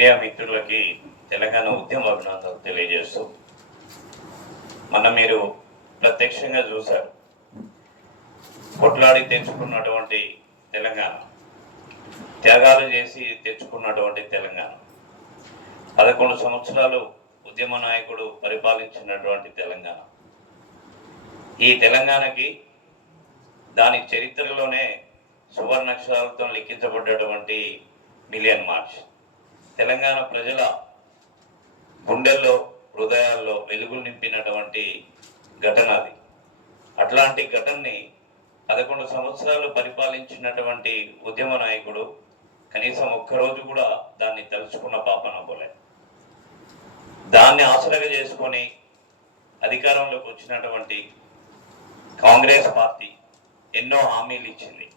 Media మిత్రులకి తెలంగాణ ఉద్యమ అభినందనలు తెలియజేస్తూ, మీరు ప్రత్యక్షంగా చూశారు కొట్లాడి తెచ్చుకున్నటువంటి తెలంగాణ, త్యాగాలు చేసి తెచ్చుకున్నటువంటి తెలంగాణ, 11 సంవత్సరాలు ఉద్యమ నాయకుడు పరిపాలించినటువంటి తెలంగాణ. ఈ తెలంగాణకి దాని చరిత్రలోనే సువర్ణాక్షరాలతో లిఖించబడ్డటువంటి మిలియన్ మార్చ్ తెలంగాణ ప్రజల గుండెల్లో, హృదయాల్లో వెలుగులు నింపినటువంటి ఘటన అది. అట్లాంటి ఘటనని 11 సంవత్సరాలు పరిపాలించినటువంటి ఉద్యమ నాయకుడు కనీసం ఒక్కరోజు కూడా దాన్ని తలుచుకున్న పాపన పోలే. దాన్ని ఆసరగా చేసుకొని అధికారంలోకి వచ్చినటువంటి కాంగ్రెస్ పార్టీ ఎన్నో హామీలు ఇచ్చింది.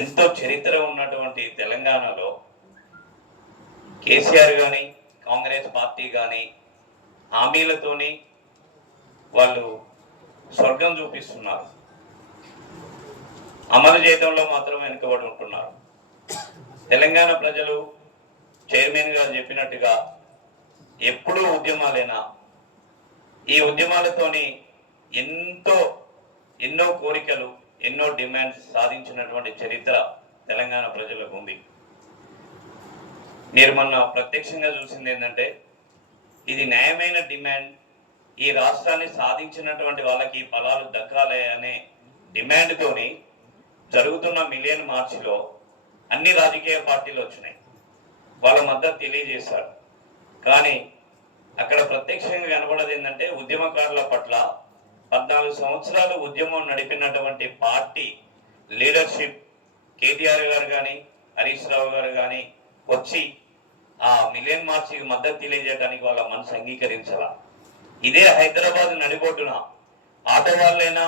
ఎంతో చరిత్ర ఉన్నటువంటి తెలంగాణలో కేసీఆర్ కానీ కాంగ్రెస్ పార్టీ కానీ హామీలతోని వాళ్ళు స్వర్గం చూపిస్తున్నారు, అమలు చేయడంలో మాత్రం వెనుకబడి ఉంటున్నారు. తెలంగాణ ప్రజలు చైర్మన్ గారు చెప్పినట్టుగా ఎప్పుడూ ఉద్యమాలైనా, ఈ ఉద్యమాలతోని ఎన్నో కోరికలు, ఎన్నో డిమాండ్స్ సాధించినటువంటి చరిత్ర తెలంగాణ ప్రజలకు ఉంది. మీరు మొన్న ప్రత్యక్షంగా చూసింది ఏంటంటే, ఇది న్యాయమైన డిమాండ్, ఈ రాష్ట్రాన్ని సాధించినటువంటి వాళ్ళకి ఫలాలు దక్కాలి అనే డిమాండ్తోని జరుగుతున్న మిలియన్ మార్చిలో అన్ని రాజకీయ పార్టీలు వచ్చినాయి, వాళ్ళ మద్దతు తెలియజేశారు. కానీ అక్కడ ప్రత్యక్షంగా కనబడేది ఏంటంటే, ఉద్యమకారుల పట్ల 14 సంవత్సరాలు ఉద్యమం నడిపినటువంటి పార్టీ లీడర్షిప్, కేటీఆర్ గారు కానీ హరీష్ రావు గారు కానీ వచ్చి ఆ మిలియన్ మార్చికి మద్దతు తెలియజేయడానికి వాళ్ళ మనసు అంగీకరించాల. ఇదే హైదరాబాద్ నడిబొడ్డున ఆటవాళ్ళైనా,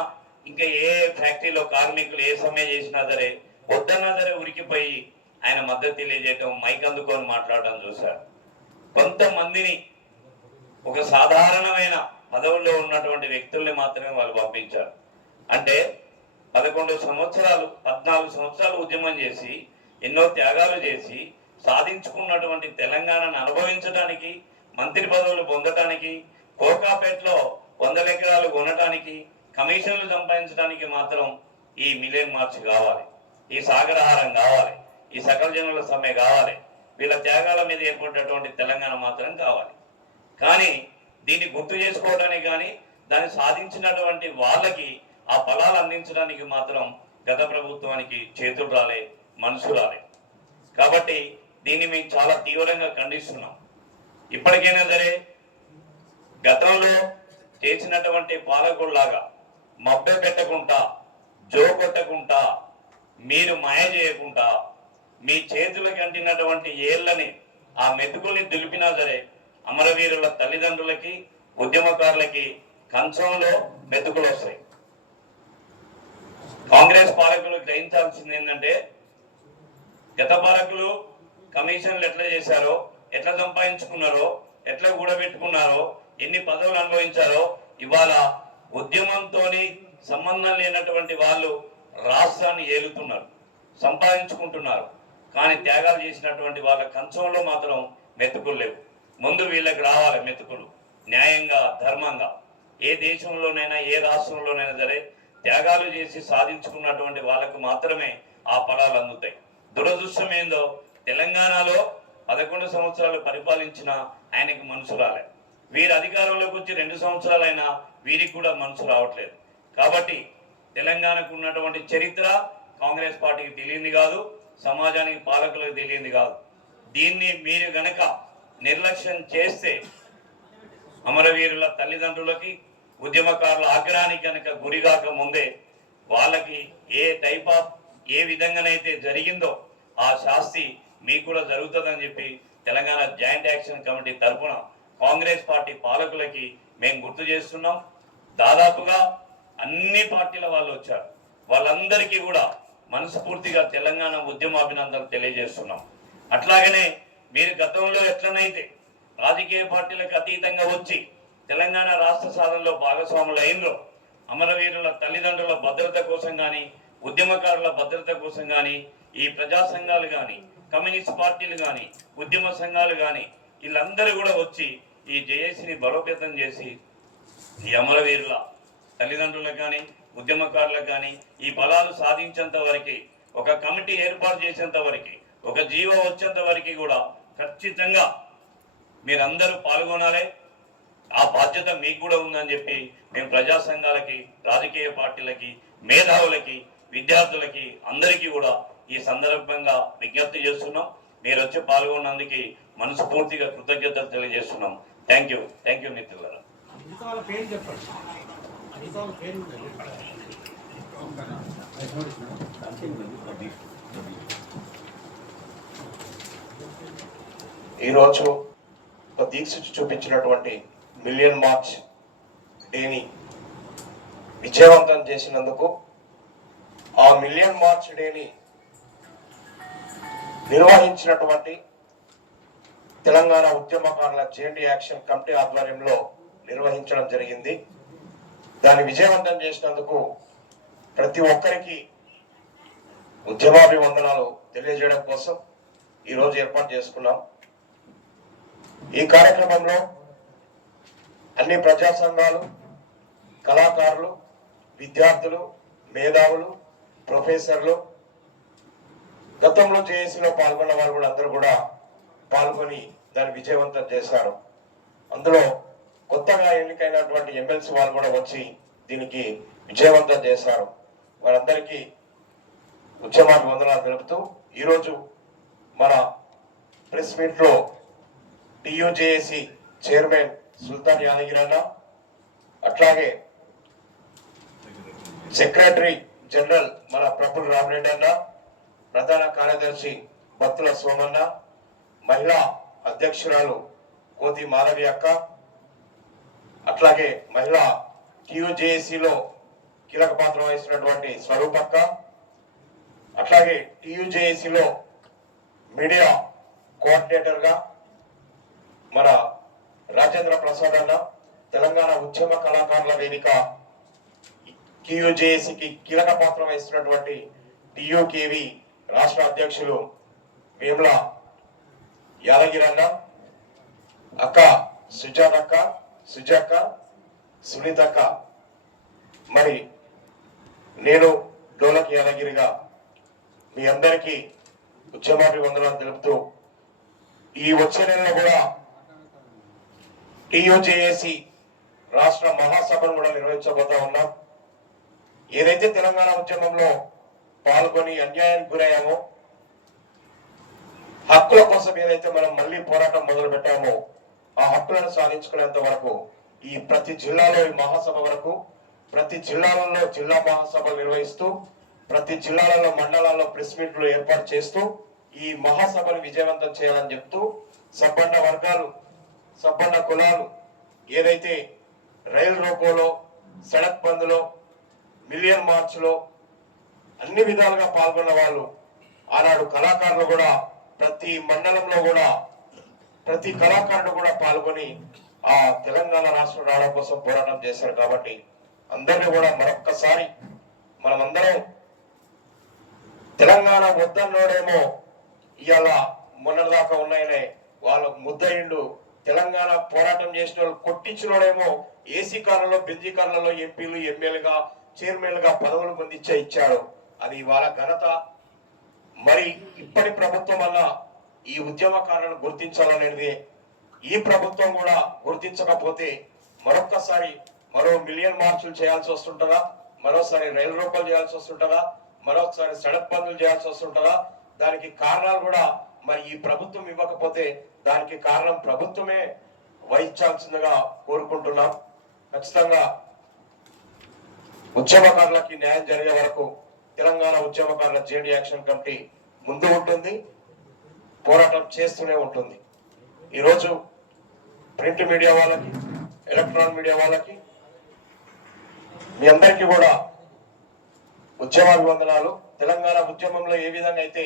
ఇంకా ఏ ఫ్యాక్టరీలో కార్మికులు ఏ సమ్మె చేసినా సరే వద్దన్నా సరే ఉరికిపోయి ఆయన మద్దతు తెలియజేయటం, మైక్ అందుకొని మాట్లాడటం చూశారు. కొంతమందిని, ఒక సాధారణమైన పదవుల్లో ఉన్నటువంటి వ్యక్తుల్ని మాత్రమే వాళ్ళు పంపించారు. అంటే 14 సంవత్సరాలు ఉద్యమం చేసి, ఎన్నో త్యాగాలు చేసి సాధించుకున్నటువంటి తెలంగాణను అనుభవించడానికి, మంత్రి పదవులు పొందటానికి, కోకాపేటలో 100 ఎకరాలు కొనటానికి, కమిషన్లు సంపాదించడానికి మాత్రం ఈ మిలియన్ మార్చ్ కావాలి, ఈ సాగరహారం కావాలి, ఈ సకల జనుల సమ్మె కావాలి, వీళ్ళ త్యాగాల మీద ఏర్పడినటువంటి తెలంగాణ మాత్రం కావాలి. కానీ దీన్ని గుర్తు చేసుకోవడానికి కానీ, దాన్ని సాధించినటువంటి వాళ్ళకి ఆ ఫలాలు అందించడానికి మాత్రం గత ప్రభుత్వానికి చేతులు రాలే, మనసు రాలే. కాబట్టి దీన్ని మేము చాలా తీవ్రంగా ఖండిస్తున్నాం. ఇప్పటికైనా సరే గతంలో చేసినటువంటి పాలకుల్లాగా మభ్య పెట్టకుండా, జోకొట్టకుండా, మీరు మాయ చేయకుండా, మీ చేతులకు అంటినటువంటి ఏళ్ళని, ఆ మెతుకుల్ని దులిపినా సరే అమరవీరుల తల్లిదండ్రులకి, ఉద్యమకారులకి కంచంలో మెతుకులు వస్తాయి. కాంగ్రెస్ పాలకులు గ్రహించాల్సింది ఏంటంటే, గత పాలకులు కమిషన్లు ఎట్లా చేశారో, ఎట్లా సంపాదించుకున్నారో, ఎట్లా కూడబెట్టుకున్నారో, ఎన్ని పదవులు అనుభవించారో, ఇవాళ ఉద్యమంతో సంబంధం లేనటువంటి వాళ్ళు రాష్ట్రాన్ని ఏలుతున్నారు, సంపాదించుకుంటున్నారు. కానీ త్యాగాలు చేసినటువంటి వాళ్ళ కంచంలో మాత్రం మెతుకులు లేవు. ముందు వీళ్ళకి రావాలి మెతుకులు, న్యాయంగా, ధర్మంగా. ఏ దేశంలోనైనా, ఏ రాష్ట్రంలోనైనా సరే త్యాగాలు చేసి సాధించుకున్నటువంటి వాళ్ళకు మాత్రమే ఆ ఫలాలు అందుతాయి. దురదృష్టం ఏందో, తెలంగాణలో 11 సంవత్సరాలు పరిపాలించిన ఆయనకి మనసు రాలే. వీరి అధికారంలోకి వచ్చి 2 సంవత్సరాలైనా వీరికి కూడా మనసు రావట్లేదు. కాబట్టి తెలంగాణకు ఉన్నటువంటి చరిత్ర కాంగ్రెస్ పార్టీకి తెలియంది కాదు, సమాజానికి, పాలకులకు తెలియంది కాదు. దీన్ని మీరు గనక నిర్లక్ష్యం చేస్తే అమరవీరుల తల్లిదండ్రులకి, ఉద్యమకారుల ఆగ్రహానికి కనుక గురిగాక ముందే వాళ్ళకి ఏ విధంగానైతే జరిగిందో ఆ శాస్తి మీకు కూడా జరుగుతుందని చెప్పి తెలంగాణ జాయింట్ యాక్షన్ కమిటీ తరఫున కాంగ్రెస్ పార్టీ పాలకులకి మేము గుర్తు చేస్తున్నాం. దాదాపుగా అన్ని పార్టీల వాళ్ళు వచ్చారు, వాళ్ళందరికీ కూడా మనస్ఫూర్తిగా తెలంగాణ ఉద్యమాభినందనలు తెలియజేస్తున్నాం. అట్లాగనే మీరు గతంలో ఎట్లనైతే రాజకీయ పార్టీలకు అతీతంగా వచ్చి తెలంగాణ రాష్ట్ర సాధనలో భాగస్వాములు అయినరో, అమరవీరుల తల్లిదండ్రుల భద్రత కోసం కానీ, ఉద్యమకారుల భద్రత కోసం కానీ, ఈ ప్రజా సంఘాలు కానీ, కమ్యూనిస్ట్ పార్టీలు కానీ ఉద్యమ సంఘాలు కానీ వీళ్ళందరూ కూడా వచ్చి ఈ జేఏసీని బలోపేతం చేసి ఈ అమరవీరుల తల్లిదండ్రులకు కానీ ఉద్యమకారులకు కానీ ఈ ఫలాలు సాధించేంత వరకు ఒక కమిటీ ఏర్పాటు చేసేంత వరకు ఒక జీవో వచ్చేంత వరకు కూడా ఖచ్చితంగా మీరందరూ పాల్గొనాలి. ఆ బాధ్యత మీకు కూడా ఉందని చెప్పి మేము ప్రజా సంఘాలకి, రాజకీయ పార్టీలకి, మేధావులకి, విద్యార్థులకి అందరికీ కూడా ఈ సందర్భంగా విజ్ఞప్తి చేస్తున్నాం. మీరు వచ్చి పాల్గొన్నందుకు మనస్ఫూర్తిగా కృతజ్ఞతలు తెలియజేస్తున్నాం. థ్యాంక్ యూ మిత్రులారా. ఈరోజు దీక్ష చూపించినటువంటి మిలియన్ మార్చ్ డేని విజయవంతం చేసినందుకు, ఆ మిలియన్ మార్చ్ డేని నిర్వహించినటువంటి తెలంగాణ ఉద్యమకారుల జేఎండీ యాక్షన్ కమిటీ ఆధ్వర్యంలో నిర్వహించడం జరిగింది. దాన్ని విజయవంతం చేసినందుకు ప్రతి ఒక్కరికి ఉద్యమాభివందనాలు తెలియజేయడం కోసం ఈరోజు ఏర్పాటు చేసుకున్నాం. ఈ కార్యక్రమంలో అన్ని ప్రజా సంఘాలు, కళాకారులు, విద్యార్థులు, మేధావులు, ప్రొఫెసర్లు, గతంలో జేఏసీలో పాల్గొన్న వారు కూడా అందరూ కూడా పాల్గొని దాన్ని విజయవంతం చేశారు. అందులో కొత్తగా ఎన్నికైనటువంటి ఎమ్మెల్సీ వాళ్ళు కూడా వచ్చి దీనికి విజయవంతం చేశారు. వారందరికీ ఉద్యమాభివందనాలు తెలుపుతూ ఈరోజు మన ప్రెస్ మీట్ లో టీయూజేఏసీ చైర్మన్ సుల్తాన్ యాదగిరి అన్న, అట్లాగే సెక్రటరీ జనరల్ మన ప్రఫుల్ రామరెడ్డి అన్న, ప్రధాన కార్యదర్శి బత్తుల సోమన్న, మహిళా అధ్యక్షురాలు కోతి మాధవి అక్క, అట్లాగే మహిళా టీయూజేఏసీలో కీలక పాత్ర వహిస్తున్నటువంటి స్వరూపక్క, అట్లాగే టీయూజేఏసీలో మీడియా కోఆర్డినేటర్ గా మన రాజేంద్ర ప్రసాద్ అన్న, తెలంగాణ ఉద్యమ కళాకారుల వేదిక టీయూజేఏసీకి కీలక పాత్ర వహిస్తున్నటువంటి టీయూకేవి రాష్ట్ర అధ్యక్షులు వేముల యాదగిరి అన్న, అక్క సుజాతక్క, సుజక్క, సునీతక్క, మరి నేను డోలక్ యాదగిరిగా మీ అందరికీ ఉద్యమాభివందనాలు తెలుపుతూ ఈ వచ్చే నెలలో కూడా టీయూజేఏసీ రాష్ట్ర మహాసభను కూడా నిర్వహించబోతా ఉన్నాం. ఏదైతే తెలంగాణ ఉద్యమంలో పాల్గొని అన్యాయానికి గురయ్యామో, హక్కుల కోసం ఏదైతే మనం మళ్ళీ పోరాటం మొదలు పెట్టామో, ఆ హక్కులను సాధించుకునేంత వరకు ఈ ప్రతి జిల్లాలో ఈ మహాసభ వరకు, ప్రతి జిల్లాలలో జిల్లా మహాసభలు నిర్వహిస్తూ, ప్రతి జిల్లాలలో మండలాల్లో ప్రెస్ మీట్లు ఏర్పాటు చేస్తూ ఈ మహాసభను విజయవంతం చేయాలని చెప్తూ, సబ్బండ వర్గాలు, సబ్బండ కులాలు ఏదైతే రైలు రోకోలో, సడక్ బంద్లో, మిలియన్ మార్చ్ లో అన్ని విధాలుగా పాల్గొన్న వాళ్ళు, ఆనాడు కళాకారులు కూడా ప్రతి మండలంలో కూడా ప్రతి కళాకారుడు కూడా పాల్గొని ఆ తెలంగాణ రాష్ట్రం రావడం కోసం పోరాటం చేశారు. కాబట్టి అందరినీ కూడా మరొక్కసారి మనమందరం తెలంగాణ వద్దన్నోడేమో ఇవాళ మొన్నటిదాకా ఉన్నాయనే వాళ్ళకు ముద్దయిండు, తెలంగాణ పోరాటం చేసిన వాళ్ళు కొట్టించినోడేమో ఏసీ కార్లలో, బెంజీ కార్లలో ఎంపీలు, ఎమ్మెల్యేగా, చైర్మన్లుగా పదవులు పొందించే ఇచ్చాడు. అది వాళ్ళ ఘనత. మరి ఇప్పటి ప్రభుత్వం వల్ల ఈ ఉద్యమకారులను గుర్తించాలనేది, ఈ ప్రభుత్వం కూడా గుర్తించకపోతే మరొక్కసారి మరో మిలియన్ మార్చులు చేయాల్సి వస్తుంటదా, మరోసారి రైలు రోకోలు చేయాల్సి వస్తుంటదా, మరొకసారి సడక్ బందులు చేయాల్సి వస్తుంటదా? దానికి కారణాలు కూడా మరి ఈ ప్రభుత్వం ఇవ్వకపోతే దానికి కారణం ప్రభుత్వమే వహించాల్సిందిగా కోరుకుంటున్నాం. ఖచ్చితంగా ఉద్యమకారులకి న్యాయం జరిగే వరకు తెలంగాణ ఉద్యమకారుల జేఎండీ యాక్షన్ కమిటీ ముందు ఉంటుంది, పోరాటం చేస్తూనే ఉంటుంది. ఈరోజు ప్రింట్ మీడియా వాళ్ళకి, ఎలక్ట్రానిక్ మీడియా వాళ్ళకి, మీ అందరికీ కూడా ఉద్యమాభివందనాలు. తెలంగాణ ఉద్యమంలో ఏ విధంగా అయితే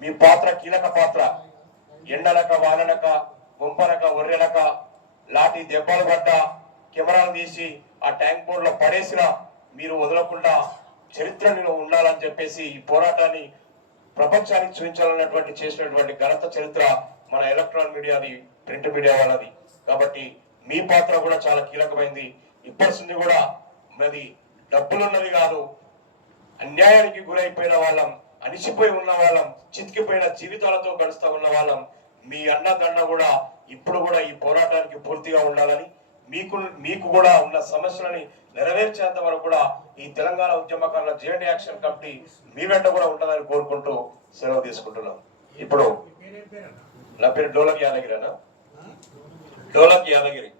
మీ పాత్ర, కీలక పాత్ర, ఎండలక, వానలక, గుంపలక, ఒర్రెలక, లాఠీ దెబ్బలు పడ్డ, కెమెరాలు తీసి ఆ ట్యాంక్ బోర్డ్ లో పడేసిన మీరు వదలకుండా చరిత్రలో ఉండాలని చెప్పేసి ఈ పోరాటాన్ని ప్రపంచానికి చూపించాలన్నటువంటి చేసినటువంటి ఘనత చరిత్ర మన ఎలక్ట్రానిక్ మీడియాది, ప్రింట్ మీడియా వాళ్ళది. కాబట్టి మీ పాత్ర కూడా చాలా కీలకమైంది. ఇప్పటి నుంచి కూడా మరి డబ్బులున్నది కాదు, అన్యాయానికి గురైపోయిన వాళ్ళం, అనిసిపోయి ఉన్న వాళ్ళం, చితికిపోయిన జీవితాలతో గడుస్తూ ఉన్న వాళ్ళం, మీ అన్నదండ కూడా ఇప్పుడు కూడా ఈ పోరాటానికి పూర్తిగా ఉండాలని, మీకు కూడా ఉన్న సమస్యలని నెరవేర్చేంత వరకు కూడా ఈ తెలంగాణ ఉద్యమకారుల జేఎండీ యాక్షన్ కమిటీ మీ వెంట కూడా ఉంటుందని కోరుకుంటూ సెలవు తీసుకుంటున్నాం. ఇప్పుడు నా పేరు డోలక్ యాదగిరి అన్న, డోలక్ యాదగిరి.